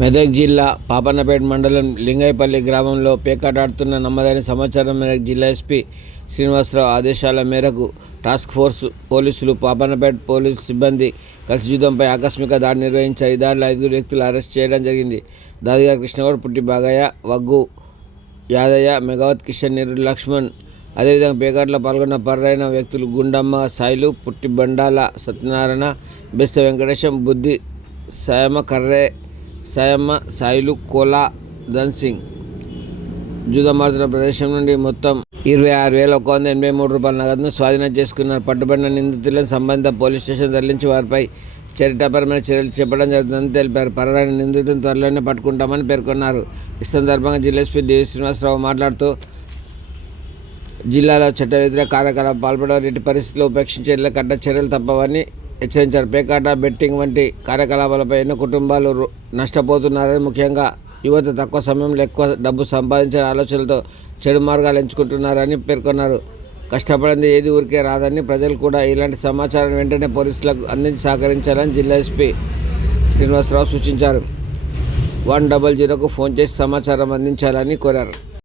మెదక్ జిల్లా పాపన్నపేట మండలం లింగైపల్లి గ్రామంలో పేకాటాడుతున్న నమ్మదైన సమాచారం మేరకు జిల్లా ఎస్పీ శ్రీనివాసరావు ఆదేశాల మేరకు టాస్క్ ఫోర్స్ పోలీసులు పాపన్నపేట పోలీసు సిబ్బంది కలిసి ఆకస్మిక దాడి నిర్వహించారు. ఈ దాడిలో ఐదుగురు వ్యక్తులు అరెస్ట్ చేయడం జరిగింది. దాదిగా కృష్ణగౌడ్ పుట్టి బాగయ్య వగ్గు యాదయ్య మెగావత్ కిషన్ నిరుడు లక్ష్మణ్. అదేవిధంగా పేకాట్లో పాల్గొన్న పర్రైన వ్యక్తులు గుండమ్మ సాయిలు పుట్టి బండాల సత్యనారాయణ బెస్త వెంకటేశం బుద్ధి సాయమ కర్రే సాయమ్మ సాయిలు కోలా ధన్సింగ్. సింగ్ ప్రదేశం నుండి మొత్తం ఇరవై ఆరు వేల ఒక వంద ఎనభై మూడు రూపాయల నగదును స్వాధీనం చేసుకున్నారు. పట్టుబడిన నిందితులను సంబంధిత పోలీస్ స్టేషన్ తరలించి వారిపై చరిత్రపరమైన చర్యలు చేపట్టడం జరుగుతుందని తెలిపారు. పర్యాణ నిందితులను త్వరలోనే పట్టుకుంటామని పేర్కొన్నారు. ఈ సందర్భంగా జిల్లా ఎస్పీ డివి శ్రీనివాసరావు మాట్లాడుతూ జిల్లాలో చట్ట వ్యతిరేక కార్యకలాపాలు పాల్పడే ఎట్టి పరిస్థితుల్లో కట్ట చర్యలు తప్పవని హెచ్చరించారు పేకాట బెట్టింగ్ వంటి కార్యకలాపాలపై ఎన్నో కుటుంబాలు నష్టపోతున్నారని ముఖ్యంగా యువత తక్కువ సమయంలో ఎక్కువ డబ్బు సంపాదించే ఆలోచనలతో చెడు మార్గాలు ఎంచుకుంటున్నారని పేర్కొన్నారు. కష్టపడింది ఏది ఊరికే రాదని ప్రజలు కూడా ఇలాంటి సమాచారం వెంటనే పోలీసులకు అందించి సహకరించాలని జిల్లా ఎస్పీ శ్రీనివాసరావు సూచించారు. వన్ డబల్ జీరోకు ఫోన్ చేసి సమాచారం అందించాలని కోరారు.